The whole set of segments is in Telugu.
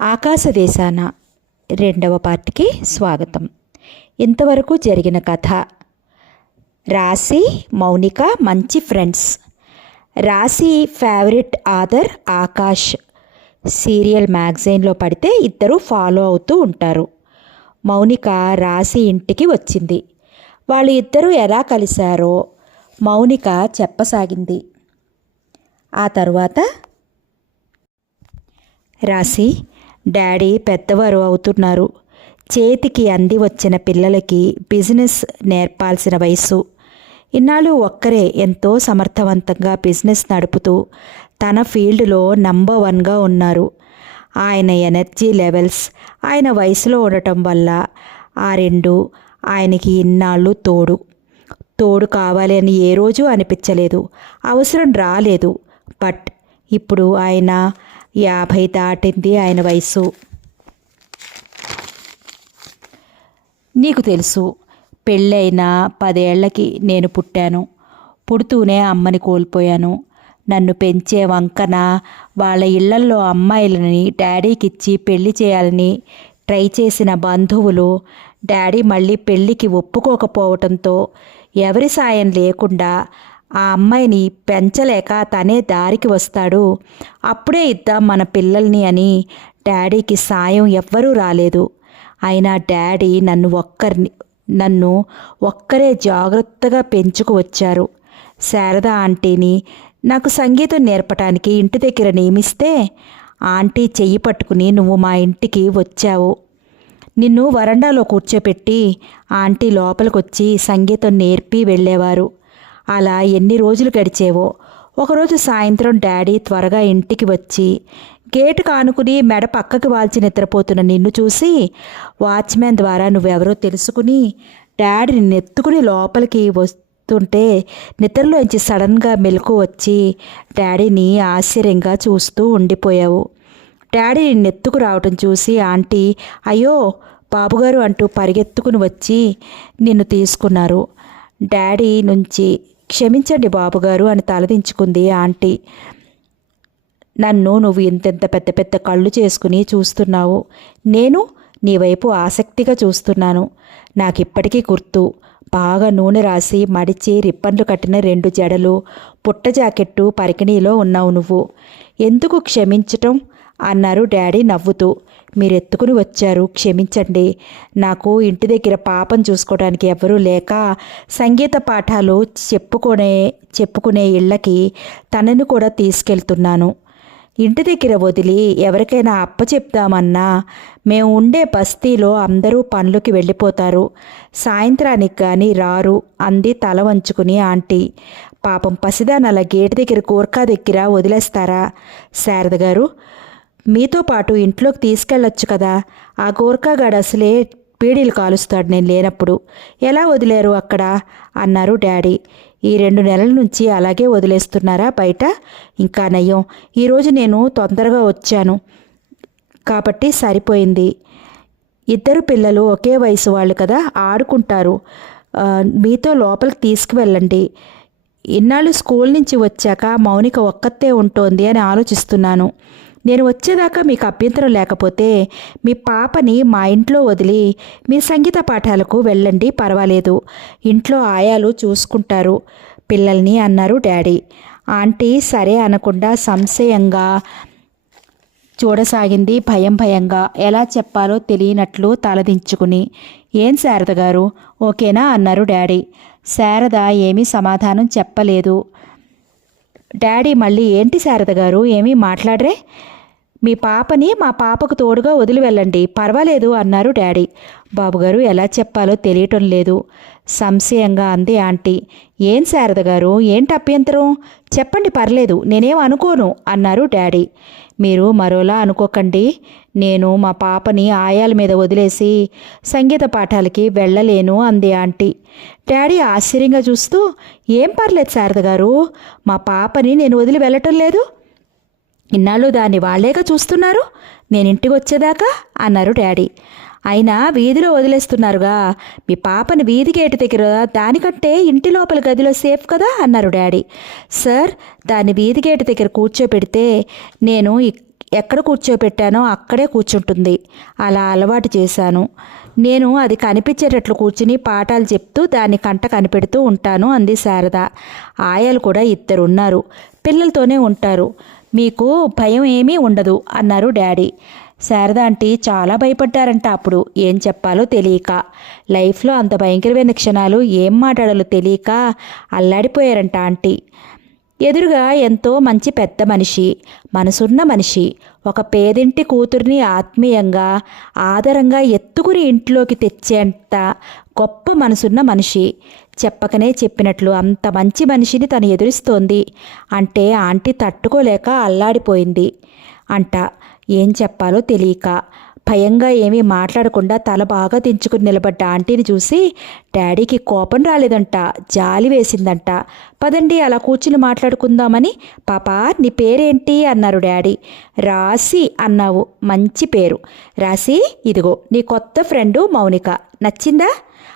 ఆకాశదేశాన రెండవ పార్ట్కి స్వాగతం. ఇంతవరకు జరిగిన కథ. రాశి మౌనిక మంచి friends. Rashi favourite author Akash. Serial మ్యాగజైన్లో పడితే ఇద్దరు ఫాలో అవుతూ ఉంటారు. మౌనిక రాశి ఇంటికి వచ్చింది. వాళ్ళు ఇద్దరూ ఎలా కలిశారో మౌనిక చెప్పసాగింది. ఆ తర్వాత రాశి డాడీ పెద్దవారు అవుతున్నారు. చేతికి అంది వచ్చిన పిల్లలకి బిజినెస్ నేర్పాల్సిన వయసు ఇన్నాళ్ళు ఒక్కరే ఎంతో సమర్థవంతంగా బిజినెస్ నడుపుతూ తన ఫీల్డ్లో నంబర్ వన్గా ఉన్నారు. ఆయన ఎనర్జీ లెవెల్స్ ఆయన వయసులో ఉండటం వల్ల ఆ రెండు ఆయనకి ఇన్నాళ్ళు తోడు. తోడు కావాలి అని ఏ రోజు అనిపించలేదు. అవసరం రాలేదు. బట్ ఇప్పుడు ఆయన యాభై దాటింది ఆయన వయసు నీకు తెలుసు పెళ్ళైన పదేళ్ళకి నేను పుట్టాను. పుడుతూనే అమ్మని కోల్పోయాను. నన్ను పెంచే వంకన వాళ్ళ ఇళ్ళల్లో అమ్మాయిలని డాడీకి ఇచ్చి పెళ్ళి చేయాలని ట్రై చేసిన బంధువులు డాడీ మళ్ళీ పెళ్ళికి ఒప్పుకోకపోవటంతో ఎవరి సాయం లేకుండా ఆ అమ్మాయిని పెంచలేక తనే దారికి వస్తాడు. అప్పుడే ఇద్దాం మన పిల్లల్ని అని డాడీకి సాయం ఎవ్వరూ రాలేదు. అయినా డాడీ నన్ను ఒక్కరిని నన్ను ఒక్కరే జాగ్రత్తగా పెంచుకు వచ్చారు. శారద ఆంటీని నాకు సంగీతం నేర్పటానికి ఇంటి దగ్గర నియమిస్తే ఆంటీ చెయ్యి పట్టుకుని నువ్వు మా ఇంటికి వచ్చావు. నిన్ను వరండాలో కూర్చోపెట్టి ఆంటీ లోపలికొచ్చి సంగీతం నేర్పి వెళ్ళేవారు. అలా ఎన్ని రోజులు గడిచేవో. ఒకరోజు సాయంత్రం డాడీ త్వరగా ఇంటికి వచ్చి గేటు కానుకుని మెడ పక్కకి వాల్చి నిద్రపోతున్న నిన్ను చూసి వాచ్మ్యాన్ ద్వారా నువ్వెవరో తెలుసుకుని డాడీ నిన్ను లోపలికి వస్తుంటే నిద్రలోంచి సడన్గా మెలకు వచ్చి డాడీని ఆశ్చర్యంగా చూస్తూ ఉండిపోయావు. డాడీ నెత్తుకు రావటం చూసి ఆంటీ అయ్యో బాబుగారు అంటూ పరిగెత్తుకుని వచ్చి నిన్ను తీసుకున్నారు. డాడీ నుంచి క్షమించండి బాబుగారు అని తలదించుకుంది ఆంటీ. నన్ను నువ్వు ఇంతెంత పెద్ద పెద్ద కళ్ళు చేసుకుని చూస్తున్నావు. నేను నీ వైపు ఆసక్తిగా చూస్తున్నాను. నాకిప్పటికీ గుర్తు. బాగా నూనె రాసి మడిచి రిప్పన్లు కట్టిన రెండు జడలు పుట్ట జాకెట్టు పరికిణీలో ఉన్నావు నువ్వు. ఎందుకు క్షమించటం? అన్నారు డాడీ నవ్వుతూ. మీరు ఎత్తుకుని వచ్చారు క్షమించండి. నాకు ఇంటి దగ్గర పాపం చూసుకోవడానికి ఎవరూ లేక సంగీత పాఠాలు చెప్పుకునే చెప్పుకునే ఇళ్ళకి తనను కూడా తీసుకెళ్తున్నాను. ఇంటి దగ్గర వదిలి ఎవరికైనా అప్ప చెప్దామన్నా మేము ఉండే బస్తీలో అందరూ పనులకి వెళ్ళిపోతారు. సాయంత్రానికి కానీ రారు అంది తల వంచుకుని ఆంటీ. పాపం పసిదానల గేటు దగ్గర కూర్కా దగ్గర వదిలేస్తారా? శారద గారు మీతో పాటు ఇంట్లోకి తీసుకెళ్ళొచ్చు కదా. ఆ గోర్ఖాగాడు అసలే పీడీలు కాలుస్తాడు నేను లేనప్పుడు. ఎలా వదిలేరు అక్కడ? అన్నారు డాడీ. ఈ రెండు నెలల నుంచి అలాగే వదిలేస్తున్నారా బయట? ఇంకా నయం ఈరోజు నేను తొందరగా వచ్చాను. కాబట్టి సరిపోయింది. ఇద్దరు పిల్లలు ఒకే వయసు వాళ్ళు కదా ఆడుకుంటారు. మీతో లోపలికి తీసుకువెళ్ళండి. ఇన్నాళ్ళు స్కూల్ నుంచి వచ్చాక మౌనిక ఒక్కతే ఉంటోంది అని ఆలోచిస్తున్నాను. నేను వచ్చేదాకా మీకు అభ్యంతరం లేకపోతే మీ పాపని మా ఇంట్లో వదిలి మీ సంగీత పాఠాలకు వెళ్ళండి పర్వాలేదు. ఇంట్లో ఆయాలు చూసుకుంటారు. పిల్లల్ని అన్నారు డాడీ. ఆంటీ సరే అనకుండా సంశయంగా చూడసాగింది భయం భయంగా. ఎలా చెప్పాలో తెలియనట్లు తలదించుకుని ఏం శారద గారు? ఓకేనా? అన్నారు డాడీ. శారద ఏమీ సమాధానం చెప్పలేదు. డాడీ మళ్ళీ ఏంటి శారద గారు? ఏమీ మాట్లాడరే? మీ పాపని మా పాపకు తోడుగా వదిలి వెళ్ళండి. పర్వాలేదు అన్నారు డాడీ. బాబుగారు ఎలా చెప్పాలో తెలియటం లేదు. సంశయంగా అంది ఆంటీ. ఏం శారద గారు? ఏంటి అభ్యంతరం? చెప్పండి పర్లేదు నేనేం అనుకోను అన్నారు డాడీ. మీరు మరోలా అనుకోకండి. నేను మా పాపని ఆయాల మీద వదిలేసి సంగీత పాఠాలకి వెళ్ళలేను అంది ఆంటీ. డాడీ ఆశ్చర్యంగా చూస్తూ ఏం పర్లేదు శారద గారు మా పాపని నేను వదిలి వెళ్ళటం లేదు? ఇన్నాళ్ళు దాన్ని వాళ్ళేగా చూస్తున్నారు? నేను ఇంటికి వచ్చేదాకా అన్నారు డాడీ. అయినా వీధిలో వదిలేస్తున్నారుగా. మీ పాపని వీధి గేటు దగ్గర దానికంటే ఇంటి లోపల గదిలో సేఫ్ కదా? అన్నారు డాడీ. సార్ దాన్ని వీధి గేటు దగ్గర కూర్చోపెడితే నేను ఎక్కడ కూర్చోబెట్టానో అక్కడే కూర్చుంటుంది. అలా అలవాటు చేశాను. నేను అది కనిపించేటట్లు కూర్చుని పాఠాలు చెప్తూ దాన్ని కంట కనిపెడుతూ ఉంటాను అంది శారద. ఆయాలు కూడా ఇద్దరు ఉన్నారు పిల్లలతోనే ఉంటారు. మీకు భయం ఏమీ ఉండదు అన్నారు డాడీ. శారద ఆంటీ చాలా భయపడ్డారంట అప్పుడు. ఏం చెప్పాలో తెలియక. లైఫ్లో అంత భయంకరమైన క్షణాలు ఏం మాట్లాడాలో తెలియక అల్లాడిపోయారంట ఆంటీ. ఎదురుగా ఎంతో మంచి పెద్ద మనిషి మనసున్న మనిషి ఒక పేదింటి కూతుర్ని ఆత్మీయంగా ఆదరంగా ఎత్తుకుని ఇంట్లోకి తెచ్చేంత గొప్ప మనసున్న మనిషి. చెప్పకనే చెప్పినట్లు అంత మంచి మనిషిని తను ఎదురిస్తోంది. అంటే ఆంటీ తట్టుకోలేక అల్లాడిపోయింది. అంట ఏం చెప్పాలో తెలియక. భయంగా ఏమీ మాట్లాడకుండా తల బాగా దించుకుని నిలబడ్డ ఆంటీని చూసి డాడీకి కోపం రాలేదంట జాలి వేసిందంట. పదండి అలా కూర్చుని మాట్లాడుకుందామని. పాపా నీ పేరేంటి? అన్నారు డాడీ. రాసి అన్నావు మంచి పేరు. రాసి ఇదిగో నీ కొత్త ఫ్రెండు మౌనిక. నచ్చిందా?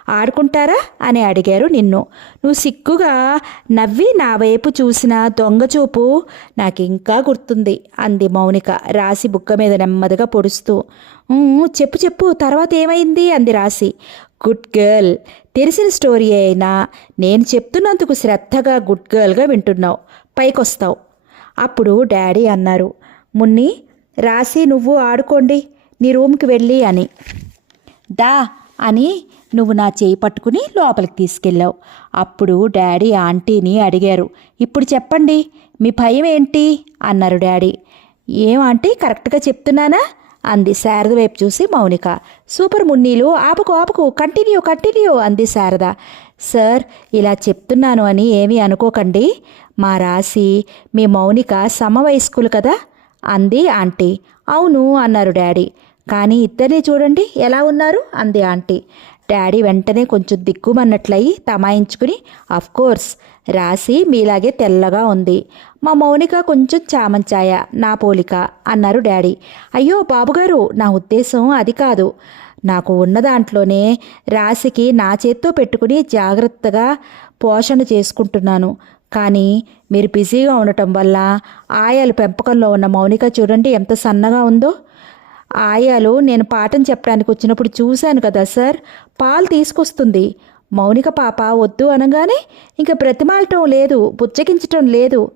ఆడుకుంటారా? అని అడిగారు నిన్ను. నువ్వు సిగ్గుగా నవ్వి నా వైపు చూసిన దొంగ చూపు నాకు ఇంకా గుర్తుంది అంది మౌనిక రాసి బుక్క మీద నెమ్మదిగా పొడుస్తూ. చెప్పు చెప్పు తర్వాత ఏమైంది? అంది రాసి గుడ్ గర్ల్ తెలిసిన స్టోరీ అయినా నేను చెప్తున్నందుకు శ్రద్ధగా గుడ్ గర్ల్గా వింటున్నావు పైకొస్తావు. అప్పుడు డాడీ అన్నారు. మున్ని రాసి నువ్వు ఆడుకోండి నీ రూమ్కి వెళ్ళి అని. దా అని నువ్వు నా చేయి పట్టుకుని లోపలికి తీసుకెళ్ళావు. అప్పుడు డాడీ ఆంటీని అడిగారు ఇప్పుడు చెప్పండి మీ భయం ఏంటి? అన్నారు డాడీ. ఏం ఆంటీ కరెక్ట్గా చెప్తున్నానా? అంది శారద వైపు చూసి మౌనిక. సూపర్ మున్నీలు ఆపుకు ఆపుకు కంటిన్యూ కంటిన్యూ అంది శారద. సార్ ఇలా చెప్తున్నాను అని ఏమీ అనుకోకండి. మా రాసి మీ మౌనిక సమవయస్కులు కదా అంది ఆంటీ. అవును అన్నారు డాడీ. కానీ ఇద్దరిని చూడండి ఎలా ఉన్నారు? అంది ఆంటీ. డాడీ వెంటనే కొంచెం దిక్కుమన్నట్లయి తమాయించుకుని కోర్స్ రాసి మీలాగే తెల్లగా ఉంది. మా మౌనిక కొంచెం చామంచాయ నా పోలిక అన్నారు డాడీ. అయ్యో బాబుగారు నా ఉద్దేశం అది కాదు. నాకు ఉన్న దాంట్లోనే రాశికి నా చేత్తో పెట్టుకుని జాగ్రత్తగా పోషణ చేసుకుంటున్నాను. కానీ మీరు బిజీగా ఉండటం వల్ల ఆయాల పెంపకంలో ఉన్న మౌనిక చూడండి ఎంత సన్నగా ఉందో. ఆయాలు నేను పాఠం చెప్పడానికి వచ్చినప్పుడు చూశాను కదా సార్. పాలు తీసుకొస్తుంది. మౌనిక పాప వద్దు అనగానే ఇంక బ్రతిమాలటం లేదు బుజ్జగించటం లేదు.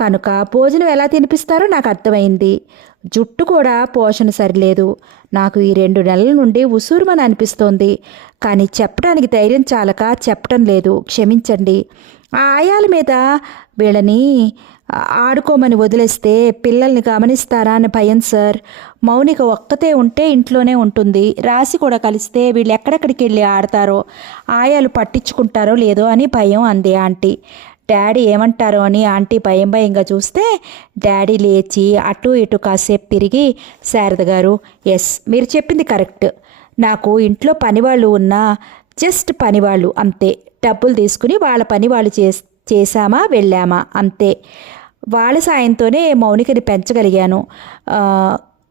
కనుక భోజనం ఎలా తినిపిస్తారో నాకు అర్థమైంది. జుట్టు కూడా పోషణ సరిలేదు. నాకు ఈ రెండు నెలల నుండి ఉసూరుమని అనిపిస్తోంది. కానీ చెప్పడానికి ధైర్యం చాలక చెప్పటం లేదు. క్షమించండి. ఆ ఆయాల మీద వీళ్ళని ఆడుకోమని వదిలేస్తే పిల్లల్ని గమనిస్తారా అని భయం సార్. మౌనిక ఒక్కతే ఉంటే ఇంట్లోనే ఉంటుంది. రాసి కూడా కలిస్తే వీళ్ళు ఎక్కడెక్కడికి వెళ్ళి ఆడతారో ఆయాలు పట్టించుకుంటారో లేదో అని భయం అంది ఆంటీ. డాడీ ఏమంటారో అని ఆంటీ భయం భయంగా చూస్తే డాడీ లేచి అటు ఇటు కాసేపు తిరిగి శారద గారు ఎస్ మీరు చెప్పింది కరెక్ట్. నాకు ఇంట్లో పనివాళ్ళు ఉన్నా జస్ట్ పనివాళ్ళు అంతే. డబ్బులు తీసుకుని వాళ్ళ పని వాళ్ళు చేస్ చేశామా వెళ్ళామా అంతే. వాళ్ళ సాయంతోనే మౌనికని పెంచగలిగాను.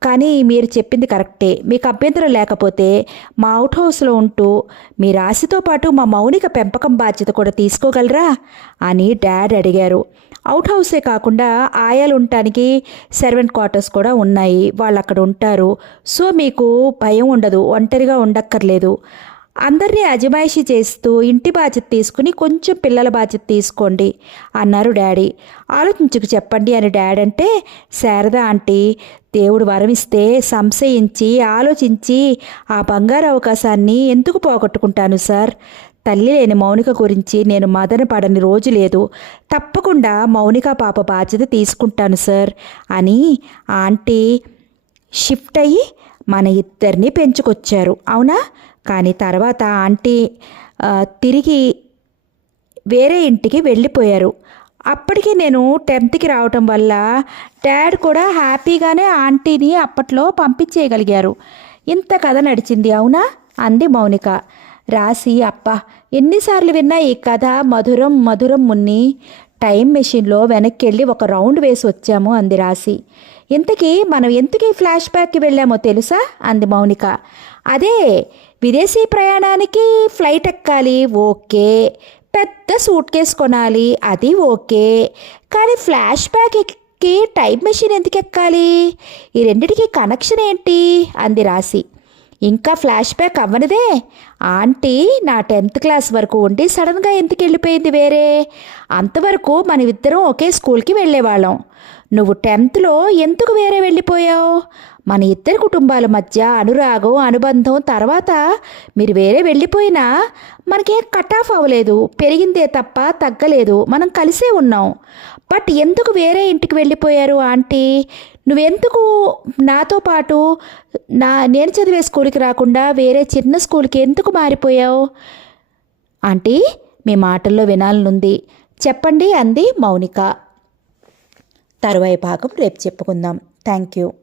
కానీ మీరు చెప్పింది కరెక్టే. మీకు అభ్యంతరం లేకపోతే మా అవుట్ హౌస్లో ఉంటూ మీ రాశితో పాటు మా మౌనిక పెంపకం బాధ్యత కూడా తీసుకోగలరా? అని డాడ్ అడిగారు. అవుట్ హౌసే కాకుండా ఆయాలు ఉండటానికి సర్వెంట్ క్వార్టర్స్ కూడా ఉన్నాయి. వాళ్ళు అక్కడ ఉంటారు. సో మీకు భయం ఉండదు. ఒంటరిగా ఉండక్కర్లేదు. అందరినీ అజమాయిషి చేస్తూ ఇంటి బాధ్యత తీసుకుని కొంచెం పిల్లల బాధ్యత తీసుకోండి అన్నారు డాడీ. ఆలోచించుకు చెప్పండి అని డాడీ అంటే శారద ఆంటీ దేవుడు వరమిస్తే సంశయించి ఆలోచించి ఆ బంగారు అవకాశాన్ని ఎందుకు పోగొట్టుకుంటాను సార్? తల్లి లేని మౌనిక గురించి నేను మదన పడని రోజు లేదు. తప్పకుండా మౌనిక పాప బాధ్యత తీసుకుంటాను సార్ అని ఆంటీ షిఫ్ట్ అయ్యి మన ఇద్దరిని పెంచుకొచ్చారు. అవునా? కానీ తర్వాత ఆంటీ తిరిగి వేరే ఇంటికి వెళ్ళిపోయారు. అప్పటికి నేను టెన్త్కి రావటం వల్ల డాడ్ కూడా హ్యాపీగానే ఆంటీని అప్పట్లో పంపించేయగలిగారు. ఇంత కథ నడిచింది అవునా? అంది మౌనిక. రాసి అప్ప ఎన్నిసార్లు విన్నా ఈ కథ మధురం మధురం మున్ని. టైం మెషిన్లో వెనక్కి వెళ్ళి ఒక రౌండ్ వేసి వచ్చాము అంది రాసి. ఇంతకీ మనం ఎందుకు ఫ్లాష్ బ్యాక్కి వెళ్ళామో తెలుసా? అంది మౌనిక. అదే విదేశీ ప్రయాణానికి ఫ్లైట్ ఎక్కాలి ఓకే. పెద్ద సూట్ కేసు కొనాలి అది ఓకే. కానీ ఫ్లాష్ బ్యాక్ ఎక్కి టైం మెషిన్ ఎందుకు ఎక్కాలి ఈ రెండిటికి కనెక్షన్ ఏంటి? అంది రాసి ఇంకా ఫ్లాష్ బ్యాక్ అవ్వనిదే. ఆంటీ నా టెన్త్ క్లాస్ వరకు ఉండి సడన్గా ఎందుకు వెళ్ళిపోయింది వేరే. అంతవరకు మనమిద్దరం ఒకే స్కూల్కి వెళ్ళేవాళ్ళం. నువ్వు టెన్త్లో ఎందుకు వేరే వెళ్ళిపోయావు? మన ఇద్దరి కుటుంబాల మధ్య అనురాగం అనుబంధం తర్వాత మీరు వేరే వెళ్ళిపోయినా మనకేం కట్ ఆఫ్ అవ్వలేదు. పెరిగిందే తప్ప తగ్గలేదు. మనం కలిసే ఉన్నాం. బట్ ఎందుకు వేరే ఇంటికి వెళ్ళిపోయారు ఆంటీ? నువ్వెందుకు నాతో పాటు నా నేను చదివే స్కూల్కి రాకుండా వేరే చిన్న స్కూల్కి ఎందుకు మారిపోయావు? ఆంటీ మీ మాటల్లో వినాలనుంది. చెప్పండి అంది మౌనిక. తరువాయి భాగం రేపు చెప్పుకుందాం. Thank you.